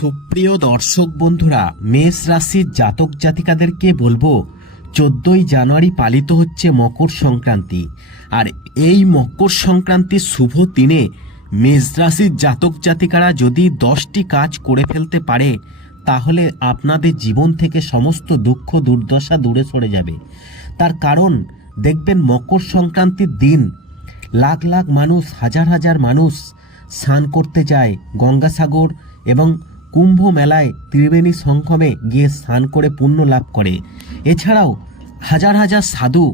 সুপ্রিয় দর্শক বন্ধুরা, মেষ রাশির জাতক জাতিকাদেরকে বলব, চোদ্দই জানুয়ারি পালিত হচ্ছে মকর সংক্রান্তি। আর এই মকর সংক্রান্তির শুভ দিনে মেষ রাশির জাতক জাতিকারা যদি দশটি কাজ করে ফেলতে পারে, তাহলে আপনাদের জীবন থেকে সমস্ত দুঃখ, দুর্দশা দূরে সরে যাবে। তার কারণ, দেখবেন মকর সংক্রান্তির দিন লাখ লাখ মানুষ, হাজার হাজার মানুষ স্নান করতে যায় গঙ্গাসাগর এবং কুম্ভ মেলায় ত্রিবেণী সংগমে গিয়ে স্নান করে পুণ্য লাভ করে। এছাড়াও হাজার হাজার সাধু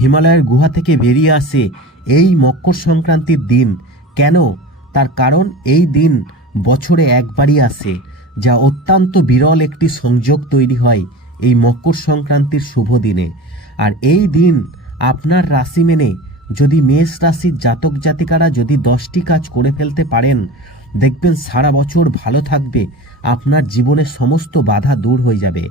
হিমালয়ের গুহা থেকে বেরিয়ে আসে এই মকর সংক্রান্তির দিন। কেন? তার কারণ এই দিন বছরে একবারই আসে, যা অত্যন্ত বিরল একটি সংযোগ তৈরি হয় এই মকর সংক্রান্তির শুভ দিনে। আর এই দিন আপনার রাশি মেনে যদি মেষ রাশির জাতক জাতিকারা যদি দশটি কাজ করে ফেলতে পারেন দেখবেন সারা বছর ভালো থাকবে, আপনার জীবনের সমস্ত বাধা দূর হয়ে যাবে।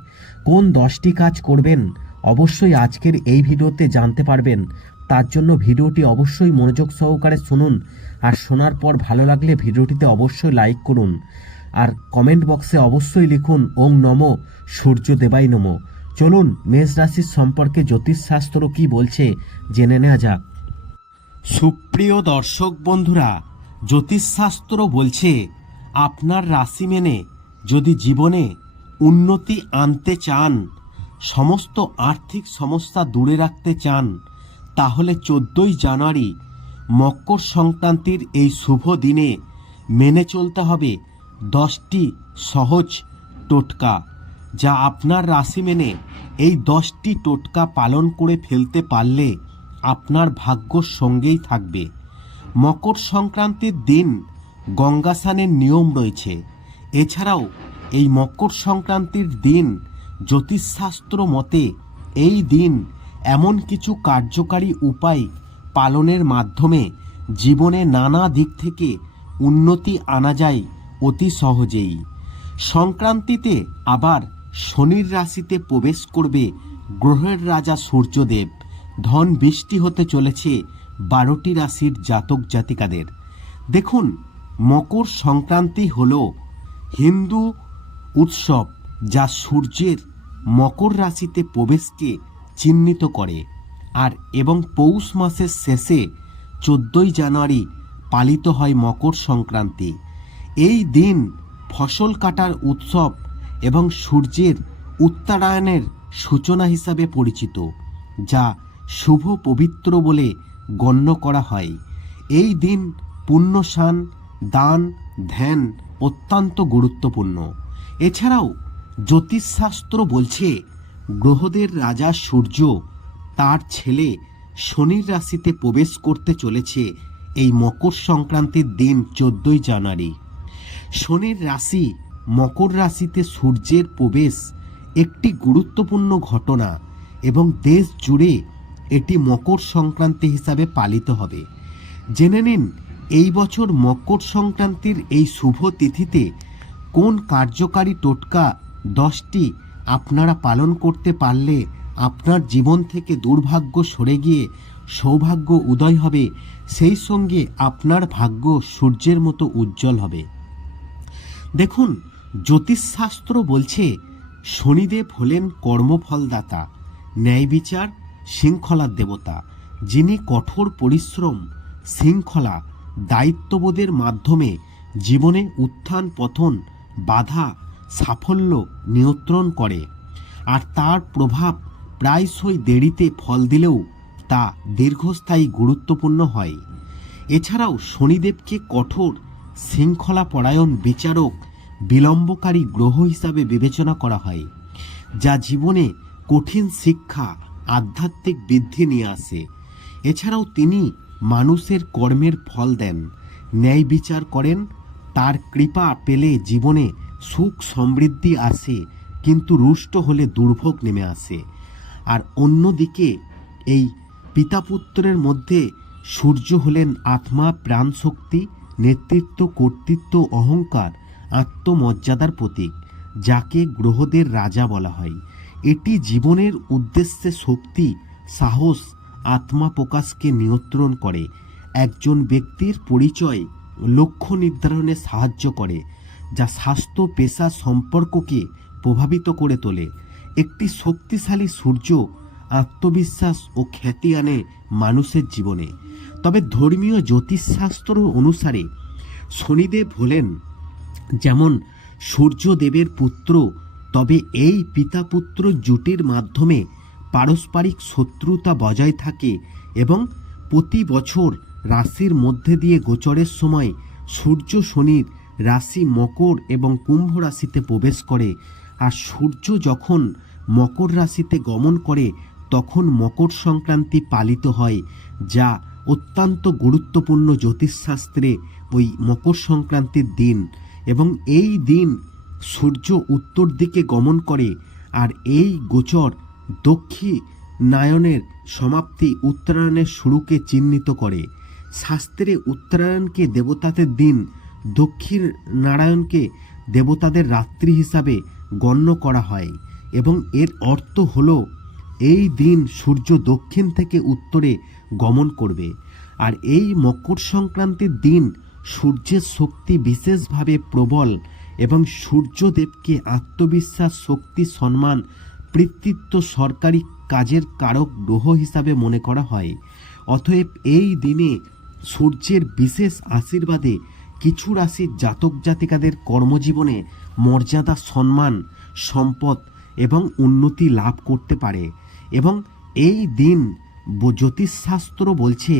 কোন দশটি কাজ করবেন, অবশ্যই আজকের এই ভিডিওতে জানতে পারবেন। তার জন্য ভিডিওটি অবশ্যই মনোযোগ সহকারে শুনুন আর শোনার পর ভালো লাগলে ভিডিওটিতে অবশ্যই লাইক করুন। আর কমেন্ট বক্সে অবশ্যই লিখুন, ওং নম সূর্য দেবাই নম। চলুন, মেষ রাশির সম্পর্কে জ্যোতিষশাস্ত্র কি বলছে, জেনে নেওয়া যাক। সুপ্রিয় দর্শক বন্ধুরা জ্যোতিষশাস্ত্র বলছে, আপনার রাশি মেনে যদি জীবনে উন্নতি আনতে চান, সমস্ত আর্থিক সমস্যা দূরে রাখতে চান, তাহলে চোদ্দোই জানুয়ারি মকর সংক্রান্তির এই শুভ দিনে মেনে চলতে হবে দশটি সহজ টোটকা, যা আপনার রাশি মেনে এই দশটি টোটকা পালন করে ফেলতে পারলে আপনার ভাগ্য সঙ্গেই থাকবে। মকর সংক্রান্তির দিন গঙ্গা স্নানের নিয়ম রয়েছে। এছাড়াও এই মকর সংক্রান্তির দিন জ্যোতিষশাস্ত্র মতে এই দিন এমন কিছু কার্যকারী উপায় পালনের মাধ্যমে জীবনে নানা দিক থেকে উন্নতি আনা যায় অতি সহজেই। সংক্রান্তিতে আবার শনির রাশিতে প্রবেশ করবে গ্রহের রাজা সূর্যদেব। ধন বৃষ্টি হতে চলেছে বারোটি রাশির জাতক জাতিকাদের। দেখুন, মকর সংক্রান্তি হল হিন্দু উৎসব যা সূর্যের মকর রাশিতে প্রবেশকে চিহ্নিত করে আর এবং পৌষ মাসের শেষে চোদ্দোই জানুয়ারি পালিত হয় মকর সংক্রান্তি। এই দিন ফসল কাটার উৎসব এবং সূর্যের উত্তরায়ণের সূচনা হিসাবে পরিচিত, যা শুভ পবিত্র বলে গণ্য করা হয়। এই দিন পুণ্যসান, দান, ধ্যান অত্যন্ত গুরুত্বপূর্ণ। এছাড়াও জ্যোতিষশাস্ত্র বলছে, গ্রহদের রাজা সূর্য তার ছেলে শনির রাশিতে প্রবেশ করতে চলেছে এই মকর সংক্রান্তির দিন চোদ্দই জানুয়ারি। শনির রাশি মকর রাশিতে সূর্যের প্রবেশ একটি গুরুত্বপূর্ণ ঘটনা এবং দেশ জুড়ে এটি মকর সংক্রান্তি হিসাবে পালিত হবে। জেনে নিন, এই বছর মকর সংক্রান্তির এই শুভ তিথিতে কোন কার্যকারী টোটকা দশটি আপনারা পালন করতে পারলে আপনার জীবন থেকে দুর্ভাগ্য সরে গিয়ে সৌভাগ্য উদয় হবে, সেই সঙ্গে আপনার ভাগ্য সূর্যের মতো উজ্জ্বল হবে। দেখুন, জ্যোতিষশাস্ত্র বলছে, শনিদেব হলেন কর্মফলদাতা ন্যায় বিচার শৃঙ্খলার দেবতা, যিনি কঠোর পরিশ্রম, শৃঙ্খলা, দায়িত্ববোধের মাধ্যমে জীবনে উত্থান পতন, বাধা, সাফল্য নিয়ন্ত্রণ করে। আর তার প্রভাব প্রায়শই দেরিতে ফল দিলেও তা দীর্ঘস্থায়ী গুরুত্বপূর্ণ হয়। এছাড়াও শনিদেবকে কঠোর শৃঙ্খলা পরায়ণ বিচারক, বিলম্বকারী গ্রহ হিসাবে বিবেচনা করা হয়, যা জীবনে কঠিন শিক্ষা আধ্যাত্মিক বৃদ্ধি নিয়ে আসে। এছাড়াও তিনি মানুষের কর্মের ফল দেন, ন্যায় বিচার করেন, তার কৃপা পেলে জীবনে সুখ সমৃদ্ধি আসে, কিন্তু রুষ্ট হলে দুর্ভোগ নেমে আসে। আর অন্যদিকে এই পিতাপুত্রের মধ্যে সূর্য হলেন আত্মা, প্রাণশক্তি, নেতৃত্ব, কর্তৃত্ব, অহংকার, আত্মমর্যাদার প্রতীক, যাকে গ্রহদের রাজা বলা হয়। এটি জীবনের উদ্দেশ্যে শক্তি সাহস, আত্মা প্রকাশকে নিয়ন্ত্রণ করে। একজন ব্যক্তির পরিচয় লক্ষ্য নির্ধারণে সাহায্য করে, যা স্বাস্থ্য, পেশা সম্পর্ককে প্রভাবিত করে তোলে। একটি শক্তিশালী সূর্য আত্মবিশ্বাস ও খ্যাতি আনে মানুষের জীবনে। তবে ধর্মীয় জ্যোতিষশাস্ত্র অনুসারে শনিদেব হলেন যেমন সূর্যদেবের পুত্র তবে এই পিতা পুত্র জুটির মাধ্যমে পারস্পরিক শত্রুতা বজায় থাকে এবং প্রতি বছর রাশির মধ্যে দিয়ে গোচরের সময় সূর্য শনির রাশি মকর এবং কুম্ভ রাশিতে প্রবেশ করে। আর সূর্য যখন মকর রাশিতে গমন করে, তখন মকর সংক্রান্তি পালিত হয়, যা অত্যন্ত গুরুত্বপূর্ণ জ্যোতিষশাস্ত্রে ওই মকর সংক্রান্তির দিন। এবং এই দিন সূর্য উত্তর দিকে গমন করে আর এই গোচর দক্ষিণায়নের সমাপ্তি উত্তরায়ণের শুরুকে চিহ্নিত করে। শাস্ত্রে উত্তরায়ণকে দেবতাদের দিন দক্ষিণ নারায়ণকে দেবতাদের রাত্রি হিসাবে গণ্য করা হয় এবং এর অর্থ হল, এই দিন সূর্য দক্ষিণ থেকে উত্তরে গমন করবে আর এই মকর সংক্রান্তির দিন সূর্যের শক্তি বিশেষভাবে প্রবল এবং সূর্যদেবকে আত্মবিশ্বাস, শক্তি, সম্মান কৃতিত্ব সরকারি কাজের কারক গ্রহ হিসাবে মনে করা হয়। অতএব এই দিনে সূর্যের বিশেষ আশীর্বাদে কিছু রাশির জাতক জাতিকাদের কর্মজীবনে মর্যাদা, সম্মান, সম্পদ এবং উন্নতি লাভ করতে পারে এবং এই দিন জ্যোতিষশাস্ত্র বলছে,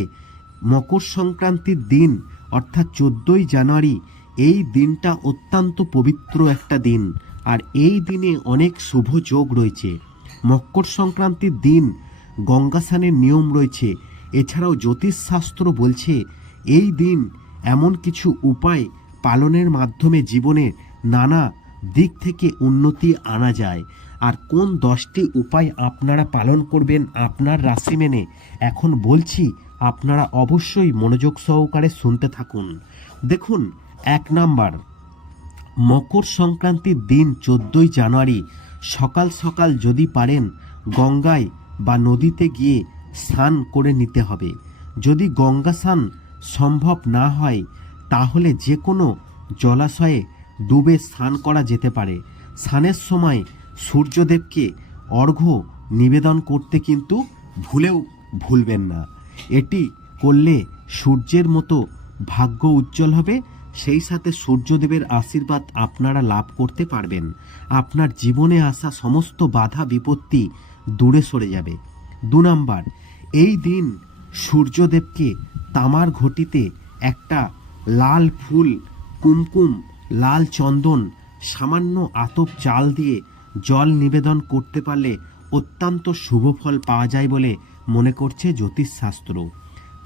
মকর সংক্রান্তির দিন, অর্থাৎ চোদ্দোই জানুয়ারি এই দিনটা অত্যন্ত পবিত্র একটা দিন, আর এই দিনে অনেক শুভ যোগ রয়েছে। মকর সংক্রান্তির দিন গঙ্গাসানের নিয়ম রয়েছে। এছাড়াও জ্যোতিষশাস্ত্র বলছে, এই দিন এমন কিছু উপায় পালনের মাধ্যমে জীবনে নানা দিক থেকে উন্নতি আনা যায়। আর কোন দশটি উপায় আপনারা পালন করবেন আপনার রাশি মেনে, এখন বলছি, আপনারা অবশ্যই মনোযোগ সহকারে শুনতে থাকুন। দেখুন এক নাম্বার, মকর সংক্রান্তির দিন চোদ্দোই জানুয়ারি, সকাল সকাল যদি পারেন গঙ্গায় বা নদীতে গিয়ে স্নান করে নিতে হবে। যদি গঙ্গা স্নান সম্ভব না হয়, তাহলে যে কোনো জলাশয়ে ডুবে স্নান করা যেতে পারে। স্নানের সময় সূর্যদেবকে অর্ঘ্য নিবেদন করতে কিন্তু ভুলেও ভুলবেন না। এটি করলে সূর্যের মতো ভাগ্য উজ্জ্বল হবে সেই সাথে সূর্যদেবের আশীর্বাদ আপনারা লাভ করতে পারবেন। আপনার জীবনে আসা সমস্ত বাধা বিপত্তি দূরে সরে যাবে। দু নাম্বার, এই দিন সূর্যদেবকে তামার ঘটিতে একটা লাল ফুল, কুমকুম, লাল চন্দন, সামান্য আতপ চাল দিয়ে জল নিবেদন করতে পারলে অত্যন্ত শুভ ফল পাওয়া যায় বলে মনে করছে জ্যোতিষশাস্ত্র।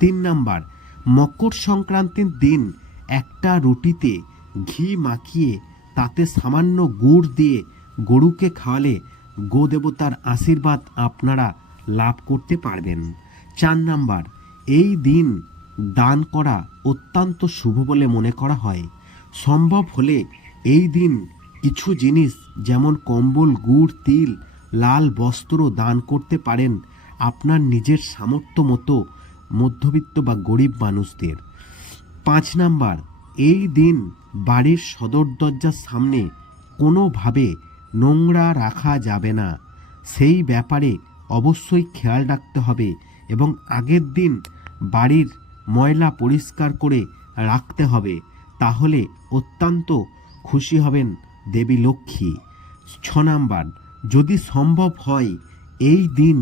তিন নাম্বার, মকর সংক্রান্তির দিন একটা রুটিতে ঘি মাখিয়ে তাতে সামান্য গুড় দিয়ে গরুকে খাওয়ালে গোদেবতার আশীর্বাদ আপনারা লাভ করতে পারবেন। চার নাম্বার, এই দিন দান করা অত্যন্ত শুভ বলে মনে করা হয়। সম্ভব হলে এই দিন কিছু জিনিস যেমন কম্বল, গুড়, তিল, লাল বস্ত্র দান করতে পারেন আপনার নিজের সামর্থ্য মতো মধ্যবিত্ত বা গরিব মানুষদের। পাঁচ নাম্বার, এই দিন বাড়ির সদর দরজার সামনে কোনোভাবে নোংরা রাখা যাবে না। সেই ব্যাপারে অবশ্যই খেয়াল রাখতে হবে এবং আগের দিন বাড়ির ময়লা পরিষ্কার করে রাখতে হবে। তাহলে অত্যন্ত খুশি হবেন দেবী লক্ষ্মী। ছ নাম্বার, যদি সম্ভব হয়, এই দিন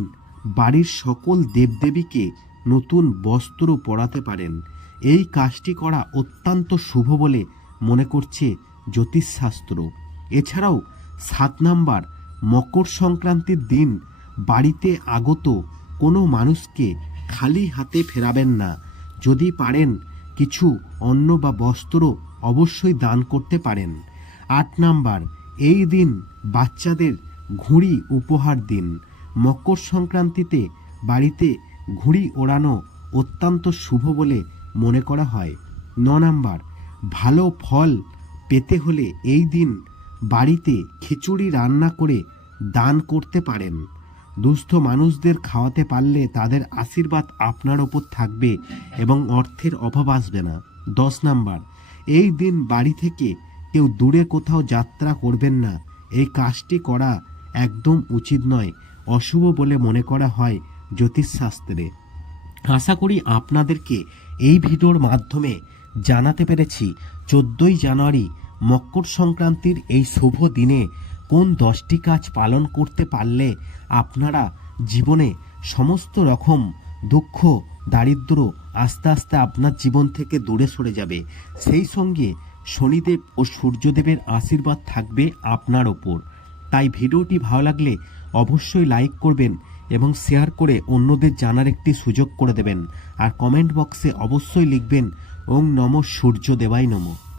বাড়ির সকল দেবদেবীকে নতুন বস্ত্র পরাতে পারেন। এই কাজটি করা অত্যন্ত শুভ বলে মনে করছে জ্যোতিষশাস্ত্র। এছাড়াও সাত নাম্বার, মকর সংক্রান্তির দিন বাড়িতে আগত কোনো মানুষকে খালি হাতে ফেরাবেন না। যদি পারেন, কিছু অন্ন বা বস্ত্র অবশ্যই দান করতে পারেন। আট নাম্বার, এই দিন বাচ্চাদের ঘুড়ি উপহার দিন। মকর সংক্রান্তিতে বাড়িতে ঘুড়ি ওড়ানো অত্যন্ত শুভ বলে মনে করা হয়, ন নাম্বার, ভালো ফল পেতে হলে এই দিন বাড়িতে খিচুড়ি রান্না করে দান করতে পারেন। দুস্থ মানুষদের খাওয়াতে পারলে তাদের আশীর্বাদ আপনার ওপর থাকবে এবং অর্থের অভাব আসবে না। দশ নাম্বার, এই দিন বাড়ি থেকে কেউ দূরে কোথাও যাত্রা করবেন না। এই কাজটি করা একদম উচিত নয়, অশুভ বলে মনে করা হয় জ্যোতিষশাস্ত্রে। আশা করি আপনাদেরকে এই ভিডিওর মাধ্যমে জানাতে পেরেছি, চোদ্দোই জানুয়ারি মকর সংক্রান্তির এই শুভ দিনে কোন দশটি কাজ পালন করতে পারলে আপনারা জীবনে সমস্ত রকম দুঃখ, দারিদ্র আস্তে আস্তে আপনার জীবন থেকে দূরে সরে যাবে। সেই সঙ্গে শনিদেব ও সূর্যদেবের আশীর্বাদ থাকবে আপনার ওপর। তাই ভিডিওটি ভালো লাগলে অবশ্যই লাইক করবেন এবং শেয়ার করে অন্যদের জানার একটি সুযোগ করে দেবেন। আর কমেন্ট বক্সে অবশ্যই লিখবেন, ওং নম সূর্য দেবাই নমঃ।